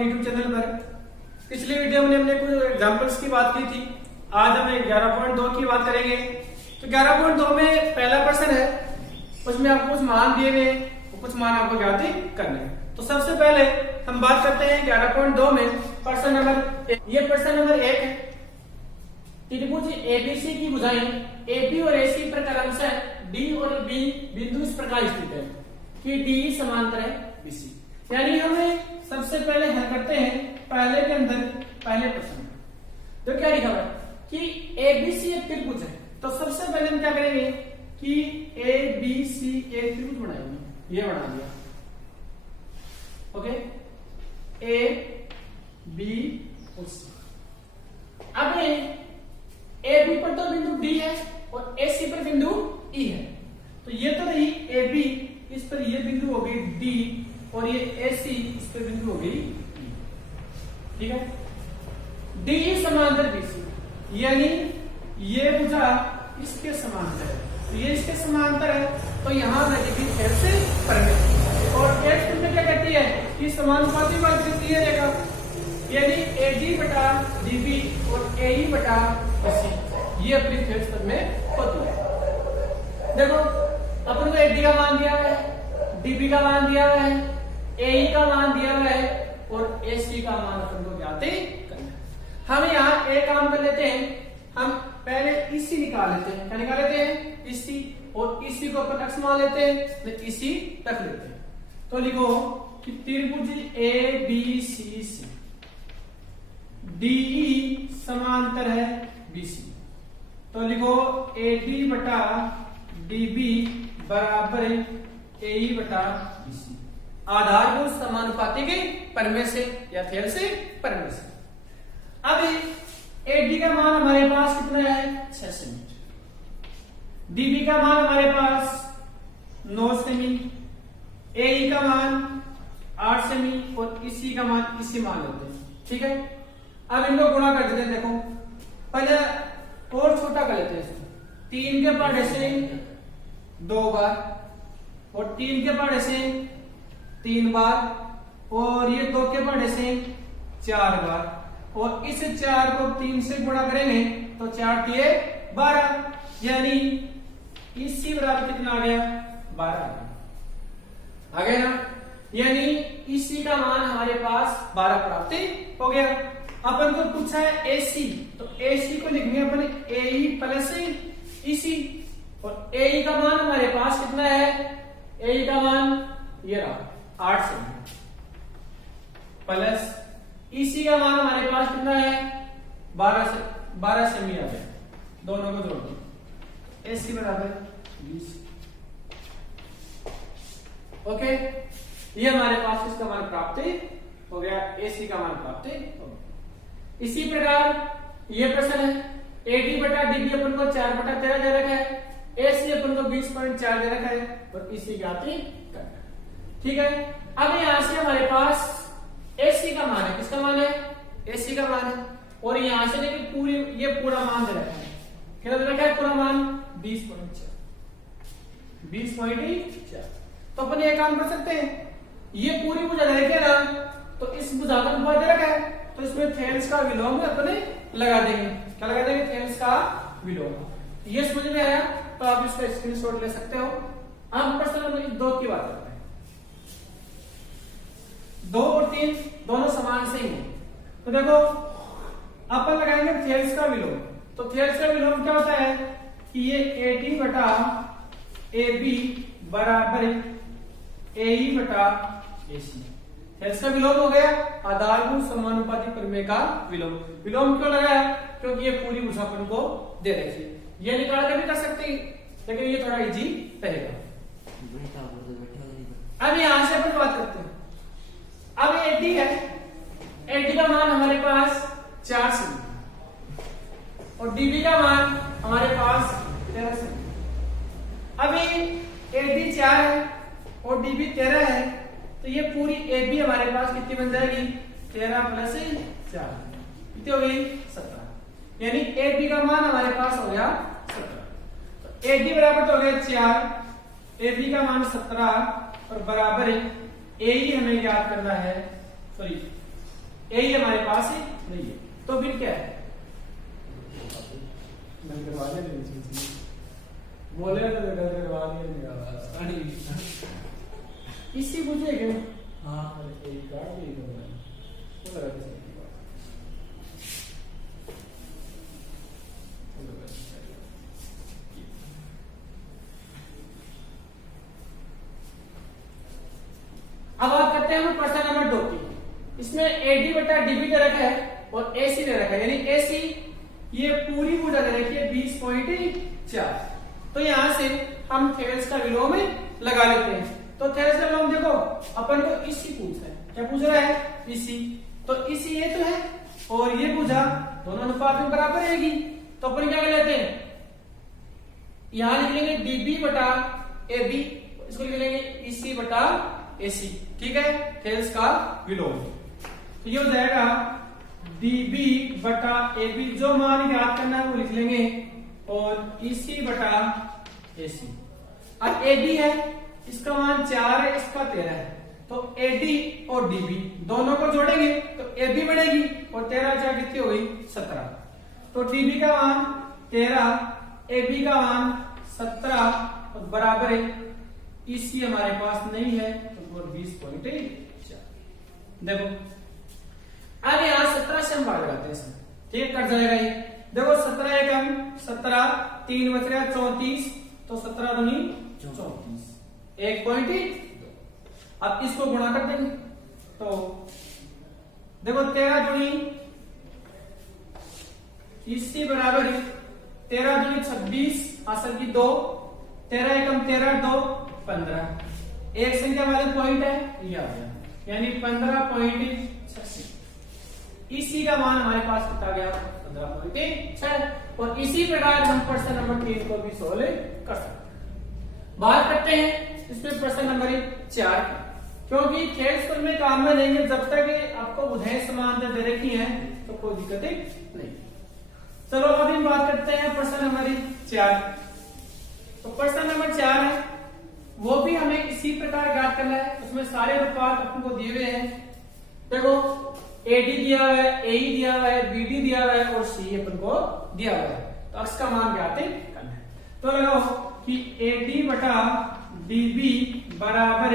अपने YouTube channel पर। पिछली वीडियो में हमने कुछ एग्जांपल्स की बात की थी, आज हम 11.2 की बात करेंगे। तो 11.2 में पहला प्रश्न है, उसमें आपको कुछ मान दिए हुए, कुछ मान आपको ज्ञात करने हैं। तो सबसे पहले हम बात करते हैं 11.2 में प्रश्न नंबर, ये प्रश्न नंबर 1 है। त्रिभुज एबीसी की भुजाएं AB और AC पर क्रमशः D और B बिंदु इस प्रकार स्थित है कि D समांतर है BC। यानी हमें सबसे पहले हल करते हैं पहले के अंदर पहले प्रश्न। तो क्या लिखा है कि ABC एक त्रिभुज है। तो सबसे पहले हम क्या करेंगे कि ABC एक त्रिभुज बनाएंगे। ये बना दिया, ओके, A B और C। अब AB पर तो बिंदु D है और AC पर बिंदु E है। तो ये तो रही AB, इस पर ये बिंदु हो गई D और ये AC इस पर बिंदु हो गई E। ठीक है, DE समांतर BC, यानी ये भुजा इसके समांतर है। तो ये इसके समांतर है, तो यहां लगेगी फिर से परिमित। और एक में क्या कहती है कि समानुपाती बात करती है रेखा, यानी AD बटा DB और AE बटा BC, ये अपनी फेज में होती है। देखो अपन को AD का मान दिया हुआ है, DB का मान दिया हुआ है, AE का मान दिया हुआ है और AC का मान अपन को ज्ञात करना है। हम यहाँ एक काम कर लेते हैं, हम पहले EC निकाल लेते हैं। क्या निकाल लेते हैं? EC, और EC को अपन x मान लेते हैं, तो EC रख लेते हैं। तो लिखो कि त्रिभुज ABCC DE समांतर है BC। तो लिखो AD बटा DB बराबर AE बटा BC, आधारभूत समानुपाती के परमे से या थेल से परमे से। अब AD का मान हमारे पास कितना है? 6 सेमी। DB का मान हमारे पास 9 सेमी, AE का मान 8 सेमी और EC का मान इसी मान लेते हैं। ठीक है, अब इनको गुणा कर देते हैं। देखो पहले और छोटा कर लेते हैं इसको। 3 के पहाड़े से 2 बार और 3 के पहाड़े से 3 बार और ये 2 के पहाड़े से 4 बार, और इस 4 को 3 से गुणा करेंगे तो 4 दिए 12, यानी इसी बराबर कितना आ गया? 12 आ गया ना। यानी इसी का मान हमारे पास 12 प्राप्त हो गया। अपन को पूछा है AC, तो AC को लिखेंगे अपन AE प्लस EC, और AE का मान हमारे पास कितना है? AE का मान ये रहा 8 सेमी, प्लस EC का मान हमारे पास कितना है? 12 सेमी आ गया। दोनों को जोड़ दो, AC बराबर 20। ओके, ये हमारे पास इसका मान प्राप्त हो गया, AC का मान प्राप्त हो गया। इसी प्रकार ये प्रश्न है, AD बटा DB अपन को 4 बटा 13 दे रखा है, AC अपन को 20.4 दे रखा है और EC ज्ञात करना है। ठीक है, अब यहां से हमारे पास AC का मान है, किसका मान है? AC का मान है, और यहां से लेके पूरी ये पूरा मान दे रखा है। क्या दे रखा है? पूरा मान 20.4। तो अपन ये काम कर सकते हैं, ये पूरी भुजा दे रखी है ना, तो इस भुजा का अनुपात दे रखा है, तो इसमें थेल्स का विलोम अपने लगा देंगे। क्या लगा देंगे? थेल्स का विलोम। ये समझ में आया तो आप इसका स्क्रीनशॉट ले सकते हो। अब प्रश्न नंबर 2 की बात करते हैं। 2 और 3 दोनों समान से ही हैं। तो देखो अपन लगाएंगे थेल्स का विलोम। तो थेल्स का विलोम क्या होता है कि ये AD बटा AB बराबर AE बटा AC। थेल्स का विलोम हो गया, आधारभूत समानुपाती प्रमेय का विलोम। विलोम क्यों लगाया? क्योंकि ये पूरी भुजा अपन को दे रही थी। ये निकाल कर भी कर सकते हैं, लेकिन ये थोड़ा इजी रहेगा। अब यहां से अपन बात करते हैं। अब AD है, AD का मान हमारे पास 4 सेमी और DB का मान हमारे पास 13 सेमी। अभी AD 4 है और DB 13 है, तो ये पूरी AB हमारे पास कितनी बन जाएगी? 13 प्लस 4 कितनी हो गई? 17। यानी AB का मान हमारे पास हो गया 17। तो AD बराबर तो हो गया 4, AB का मान 17 और बराबर AE हमें ज्ञात करना है, सॉरी ए ही हमारे पास है नहीं है, तो फिर क्या है बोले तो करवा दिया इसी पूछे क्यों? हाँ एक कार्ड भी तो लगा अब बात करते हैं हम प्रश्न नंबर 2 की। इसमें एडी बटा डीबी दे रखा है और एसी दे रखा है, यानी एसी ये पूरी भुजा दे रखी है 20.4। तो यहां से हम थेवेल्स का विलोम लगा लेते हैं। तो थेवेल्स का विलोम देखो, अपन को इसी पूछा है, क्या पूछ रहा है? इसी। तो इसी ये तो है और ये भुजा दोनों अनुपात में बराबर रहेगी, तो अपन क्या कर लेते हैं, यहां लिख लेंगे डीबी बटा एबी, इसको लिख लेंगे इसी बटा एसी। ठीक है, थेवेल्स का विलोम। तो ये हो जाएगा डीबी बटा एबी, जो मान याद करना है वो लिख लेंगे, और इसी बटा एसी। अब एबी है, इसका मान 4 है, इसका 13 है, तो एडी और डीबी दोनों को जोड़ेंगे तो एबी बढ़ेगी और 13 4 कितनी हो गई 17। तो डीबी का मान 13, एबी का मान 17 और बराबर है इसी हमारे पास नहीं है, तो 20.4। देखो आगे यहां 17 से हम बाहर लगाते हैं इसमें, ठीक कट जाएगा ये। देखो 17 एकम 17, 3 बच रहा 34, तो 17 दूनी 34, 1.2। अब इसको गुणा कर देंगे, तो देखो 13 दूनी इसी बराबर 13 दूनी 26, असल की 2, 13 एकम 13, 2 15, एक संख्या वाले पॉइंट है ये आ गया, यानी 15.86। इसी का मान हमारे पास कितना गया 15.6। और इसी प्रकार हम प्रश्न नंबर 3 को भी सोल्व कर सकते हैं। बात करते हैं इसमें प्रश्न नंबर 4 की, क्योंकि खेल स्कूल में काम में लेंगे जब तक आपको बुधाएं समानता दे रखी है तो कोई दिक्कत नहीं। चलो अभी हम बात करते हैं प्रश्न नंबर 4। तो प्रश्न नंबर 4 है, वो भी हमें इसी प्रकार याद करना है। उसमें सारे अनुपात अपन को दिए हुए हैं। देखो एडी दिया हुआ है, एई दिया हुआ है, बीडी दिया हुआ है और सी अपन को दिया हुआ है, तो अक्स का मान ज्ञात करना है। तो लगाओ कि एडी बटा डीबी बराबर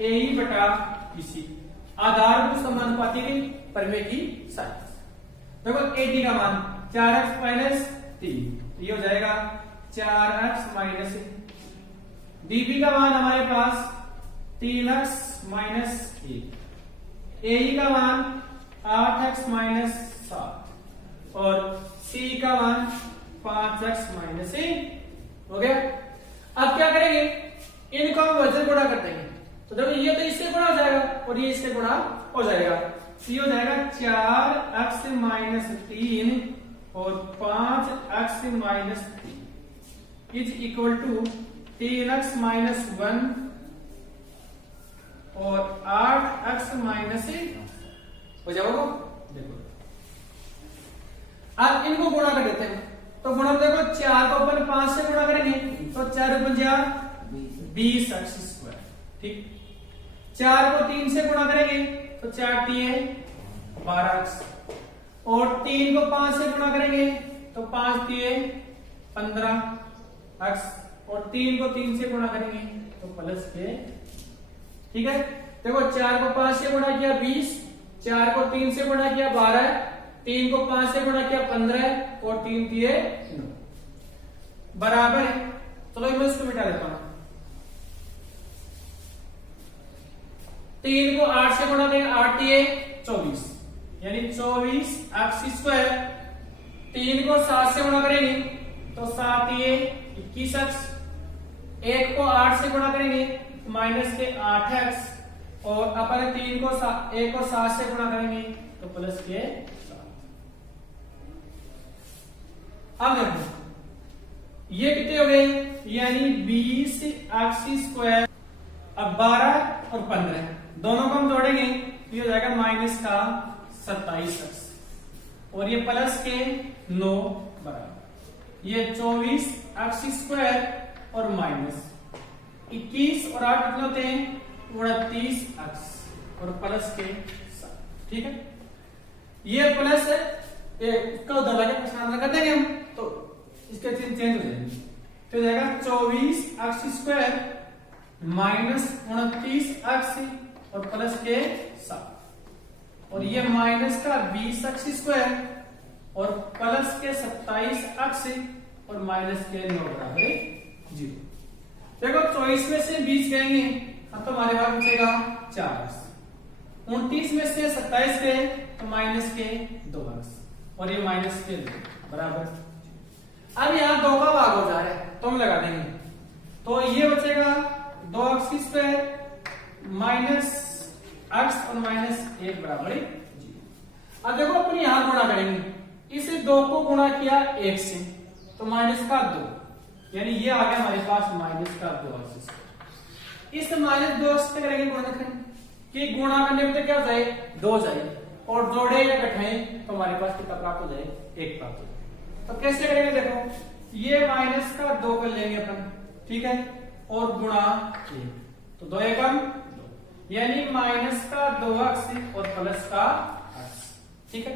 एई बटा बीसी, आधारभूत समानुपाती की प्रमेय की साइज। देखो एडी का मान 4x माइनस 3, ये हो जाएगा 4x माइनस, डीबी का मान हमारे पास 3x माइनस 1, एई का मान 8x माइनस 7 और सी का मान 5x माइनस 1 हो गया। अब क्या करेंगे, इनको हम वजन गुणा कर देंगे। तो देखो ये तो इससे गुणा हो जाएगा और ये इससे गुणा हो जाएगा, तो ये हो जाएगा 4x माइनस 3 और 5x minus 3 is equal to 3x minus 1 और 8x माइनस 1 हो जाएगा। देखो अब इनको गुणा कर देते हैं, तो गुणा देखो 4 को अपन 5 से गुणा करेंगे तो 4 20x स्क्वायर, ठीक। 4 को 3 से गुणा करेंगे तो 4 3 12x, और 3 को 5 से गुणा करेंगे तो 5 3 15x, और 3 को 3 से गुणा करेंगे तो प्लस के, ठीक है। देखो 4 को 5 से गुणा किया 20, 4 को 3 से गुणा किया 12, 3 को 5 से गुणा किया 15 और 3 3 9 बराबर है। चलो मैं इसको मिटा देता हूं। 3 को 8 से गुणा करेंगे 8 3 24, यानी 24x स्क्वायर। 3 को 7 से गुणा करेंगे तो 7 21x, 1 को 8 से गुणा करेंगे माइनस के 8x, और अपन 3 को 1 को 7 से गुणा करेंगे तो प्लस के 7। अब देखो ये कितने हो गए, यानी 20x स्क्वायर। अब 12 और 15 दोनों को हम जोड़ेंगे तो ये हो जाएगा माइनस का 27x, और ये प्लस के 9 बराबर ये 24x स्क्वायर और माइनस 21 और 8 कितने होते हैं 29x और प्लस के 7, ठीक है। ये प्लस है, ये इसका उधर लगे प्रश्न कर देंगे हम, तो इसके चिन्ह चेंज हो जाएंगे। तो जाएगा 24x² माइनस 29x और प्लस के 7, और ये माइनस का 20x² और प्लस के 27x और माइनस के 9 बराबर 0। देखो 24 में से 20 गएंगे तो हमारे पास बचेगा 4x, 29 में से 27 गए तो माइनस के 2x और ये माइनस के 2 बराबर। अब यहाँ 2 का भाग हो जा रहा है तो हम लगा देंगे, तो ये बचेगा 2x² माइनस x और माइनस 1 बराबर 0। अब देखो अपन यहां गुणा करेंगे, इसे 2 को गुणा किया 1 से तो माइनस का 2, यानी ये आ गया हमारे पास माइनस का 2x²। इस माइनस 2x से करेंगे गुणा करेंगे कि गुणा करने में तो क्या जाए 2 जाए, और जोड़े या घटाए तो हमारे पास कितना प्राप्त हो जाए 1 प्राप्त हो जाए। तो कैसे करेंगे, देखो ये माइनस का 2 कर लेंगे अपन, ठीक है, और गुणा 1 तो 2 एकम 2, यानी माइनस का 2x और प्लस का x, ठीक है।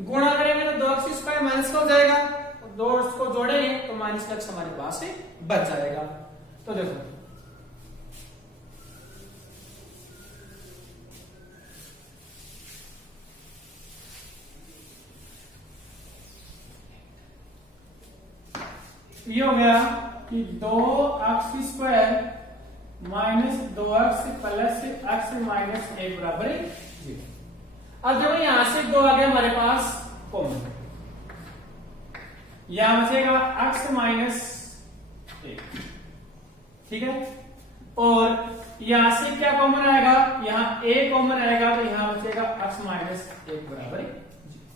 गुणा करेंगे तो 2x² माइनस का हो जाएगा, और 2 को जोड़ेंगे तो माइनस का x हमारे पास से बच जाएगा। तो देखो ये हो गया कि 2x² minus 2x plus x minus 1 बराबर 0। अब देखो यहां से 2 आ गया हमारे पास कॉमन, यहां बचेगा x माइनस 1, ठीक है, और यहां से क्या कॉमन आएगा, यहां a कॉमन आएगा तो यहां बचेगा x माइनस 1 बराबर 0।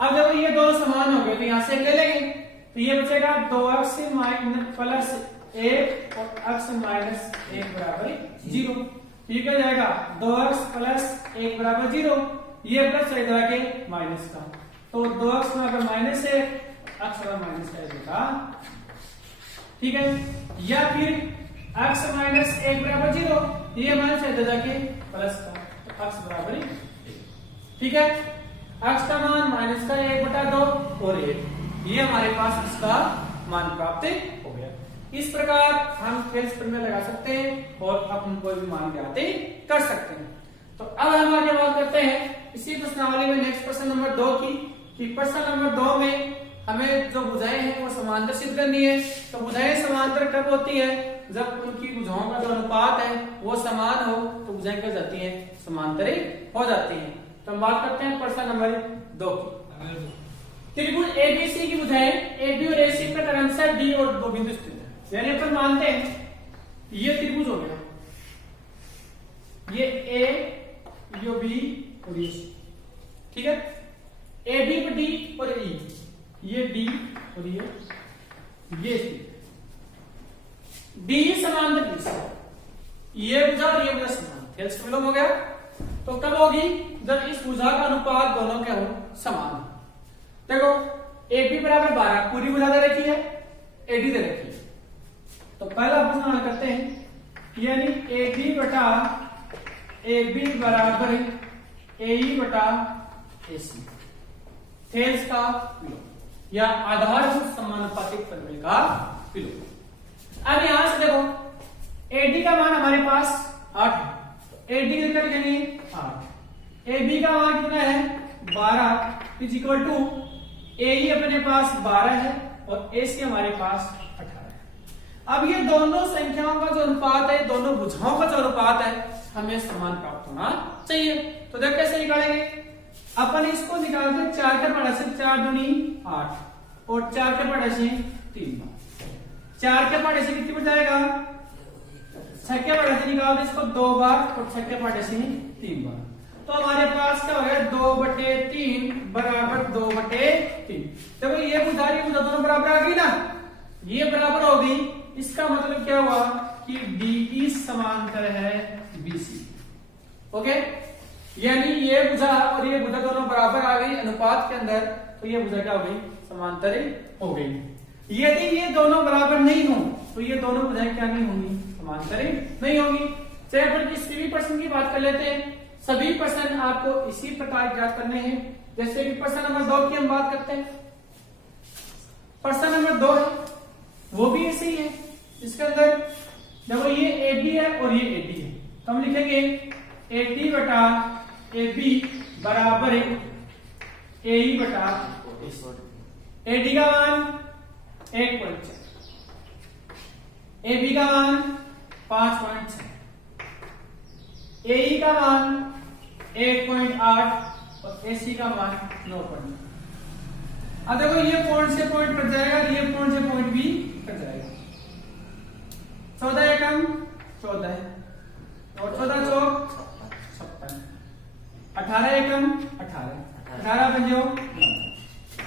अब देखो ये दोनों समान हो गए तो यहां से ले लेंगे, तो ये बचेगा 2x प्लस 1 और x माइनस 1 बराबर 0। ठीक है, जाएगा 2x प्लस 1 बराबर 0, ये प्लस इधर के माइनस का, तो 2x बराबर माइनस 1, x बराबर माइनस 1 होगा, ठीक है। या फिर x माइनस 1 बराबर 0, ये माइनस इधर के प्लस का, तो x बराबर 1, ठीक है। x का मान माइनस का 1/2 और 1, ये हमारे पास इसका मान प्राप्त हो गया। इस प्रकार हम फेल्स पर में लगा सकते हैं और अपन कोई भी मान ज्ञात कर सकते हैं। तो अब हम आगे बात करते हैं इसी प्रश्नावली में नेक्स्ट प्रश्न नंबर 2 की, कि प्रश्न नंबर 2 में हमें जो भुजाएं हैं वो समांतर सिद्ध करनी है। तो भुजाएं समांतर कब होती है, जब उनकी भुजाओं का जो अनुपात है वो समान हो तो भुजाएं क्या जाती हैं, समांतरी हो जाती हैं। तो हम बात करते हैं प्रश्न नंबर 2 की। त्रिभुज एबीसी की भुजाएं AB और AC पर क्रमशः D और 2 बिंदु स्थित है, यानी अपन मानते हैं ये त्रिभुज हो गया, ये A, ये B और ये C, ठीक है। AB पर D और E, ये D और ये C, D समांतर B से, ये भुजा और ये भुजा समान, फेल्स का विलोम हो गया। तो कब होगी, जब इस भुजा का अनुपात दोनों के हो समान। देखो AB बराबर 12 पूरी भुजा दे रखी है, AD दे रखी है, तो पहला प्रश्न हल करते हैं, यानी AB बटा AB बराबर AE बटा AC, फेल्स का विलोम या आधारभूत समानुपातिक प्रमेय का विलोम। अब यहां से देखो AD का मान हमारे पास 8 है, तो AD कितना लिखेंगे 8, AB का मान कितना है 12 इज इक्वल टू AE अपने पास 12 है और AC हमारे पास 18 है। अब ये दोनों संख्याओं का जो अनुपात है, दोनों भुजाओं का जो अनुपात है, हमें समान प्राप्त होना चाहिए। तो देख कैसे निकालेंगे, अपन इसको निकालते 4 के पढ़े से 4 दूनी 8 और 4 के पढ़े से 3 बार, 4 के पढ़े से कितनी बच जाएगा, 6 के पढ़े से निकालते इसको 2 बार और 6 के पढ़े से 3 बार, तो हमारे पास क्या हो गया 2/3 बराबर 2/3। देखो ये भुजा दोनों बराबर आ गई ना, ये बराबर हो गई, इसका मतलब क्या हुआ कि DE समांतर है BC, ओके। यानी ये भुजा और ये भुजा दोनों बराबर आ गई अनुपात के अंदर, तो ये भुजा क्या हो गई, समांतरी हो गई। यदि ये दोनों बराबर नहीं हो तो ये दोनों भुजाएं क्या नहीं होंगी, समांतरी नहीं होंगी। चलिए अपन किसी भी प्रश्न की बात कर लेते हैं। सभी प्रश्न आपको इसी प्रकार याद करने हैं। जैसे कि प्रश्न नंबर 2 की हम बात करते हैं। प्रश्न नंबर 2 है वो भी ऐसे ही है। इसके अंदर देखो ये AB है और ये AD है, तो हम लिखेंगे AD बटा AB बराबर AE बटा AD का मान 1.4, AB का मान 5.6, AE का मान 1.8 और AC का मान 9.9। अब देखो ये पॉइंट से पॉइंट कट जाएगा, ये पॉइंट से पॉइंट भी कट जाएगा। 14 एकम 14 और 14 चौक 56, 18 एकम 18 पंजो,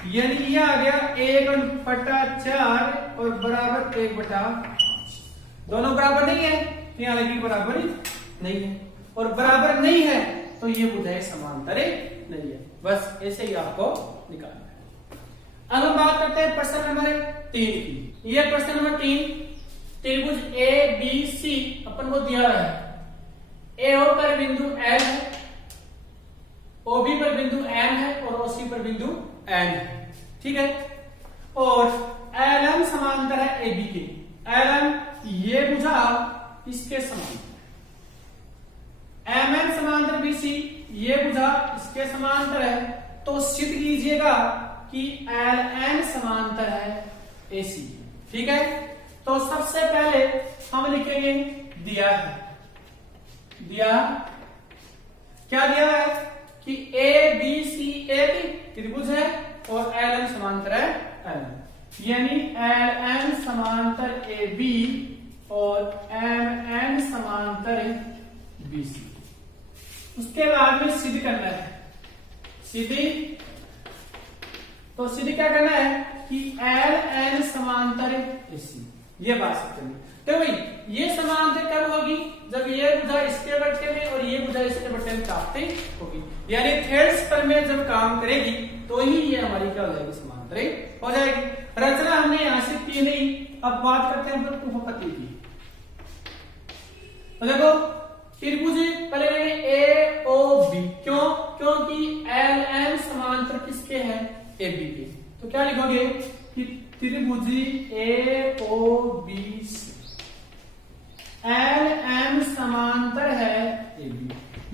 यानी ये आ गया 1/4 और बराबर 1/5। दोनों बराबर नहीं है तो यहाँ लगी बराबर नहीं है, और बराबर नहीं है तो ये बुझाए समांतर नहीं है। बस ऐसे ही आपको निकालना है। अब हम बात करते हैं प्रश्न नंबर 3 की। ये प्रश्न नंबर 3, त्रिभुज ABC अपन को दिया है। AO पर बिंदु L है, OB पर बिंदु M है और OC पर बिंदु N है, ठीक है। और LM समांतर है AB के। LM ये भुजा इसके समांतर, MN समांतर BC ये भुजा इसके समांतर है। तो सिद्ध कीजिएगा कि LN समांतर है AC, ठीक है। तो सबसे पहले हम लिखेंगे दिया है, दिया क्या दिया है कि ABC एक त्रिभुज है और LM समांतर है LM, यानी LN समांतर AB और MN समांतर BC। उसके बाद में सिद्ध करना है, सिद्धि। तो सिद्ध क्या करना है कि LN समांतर AC, ये बात समझनी। तो भाई ये समांतर कब होगी, जब ये भुजा इसके बट्टे में और ये भुजा इसके बट्टे में प्राप्त होगी, यानी थेल्स पर में जब काम करेगी तो ही ये हमारी क्या हो जाएगी, समांतर हो जाएगी। रचना हमने यहां से की नहीं, अब बात करते हैं उपपत्ति की। तो देखो त्रिभुज पहले AOB, क्यों, क्योंकि LN समांतर किसके हैं, AB के। तो क्या लिखोगे कि त्रिभुज AOB LM समांतर है AB।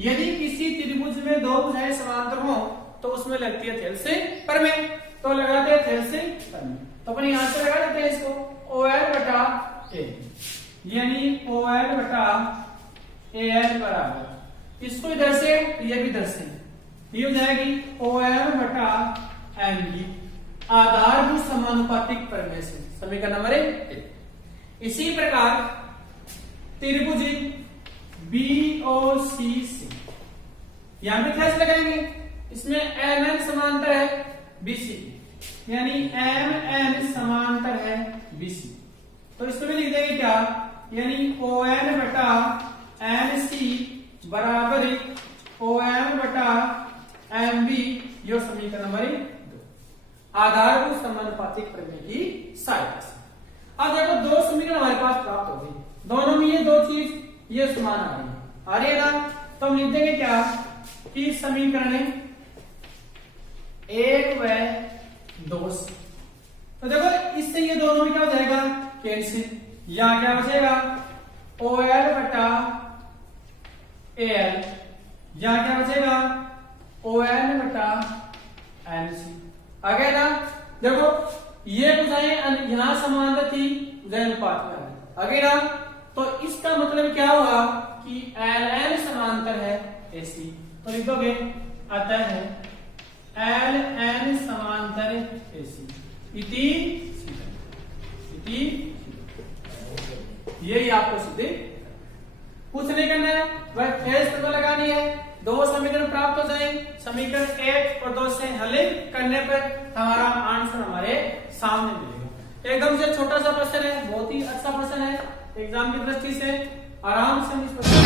यदि किसी त्रिभुज में दो भुजाएं समांतर हो तो उसमें लगती है थेल से पर में, तो लगाते हैं थेल से पर में। तो अपन यहां से लगा देते हैं इसको OL बटा A, यानी OL बटा AL बराबर, इसको इधर से ये भी इधर से, ये हो जाएगी OL बटा MB आधारभूत समानुपातिक प्रमेय से, समीकरण नंबर 1। इसी प्रकार त्रिभुज BOC से यहां भी थेल्स लगाएंगे, इसमें MN समांतर है BC, यानी MN समांतर है BC। तो इसको भी लिख देंगे क्या, यानी ON बटा MC बराबर OM बटा MB, यो समीकरण नंबर 2 आधारभूत समानुपातिक प्रमेय की सहायता से। अब देखो दो समीकरण हमारे पास प्राप्त हो गई, दोनों में ये दो चीज ये समान आ रही है ना। तो हम लिख देंगे क्या कि समीकरण 1 व 2 से। तो देखो इससे ये दोनों में क्या हो जाएगा, कैंसिल। यहां क्या बचेगा OL बटा AL, यहां क्या बचेगा ON बटा MC। आ गया ना। देखो ये भुजाएं यहां समांतर थी, भुजाएं अनुपात में आ गई ना। तो इसका मतलब क्या हुआ कि LN समांतर है AC। तो लिखोगे अतः है LN समांतर AC इति यही आपको सिद्धि कुछ नहीं करना है, वह थेल्स पता लगानी है। दो समीकरण प्राप्त हो जाए, समीकरण 1 और 2 से हल करने पर हमारा आंसर हमारे सामने मिलेगा। एकदम से छोटा सा प्रश्न है, बहुत ही अच्छा प्रश्न है, एग्जाम की दृष्टि से आराम से हम इस प्रश्न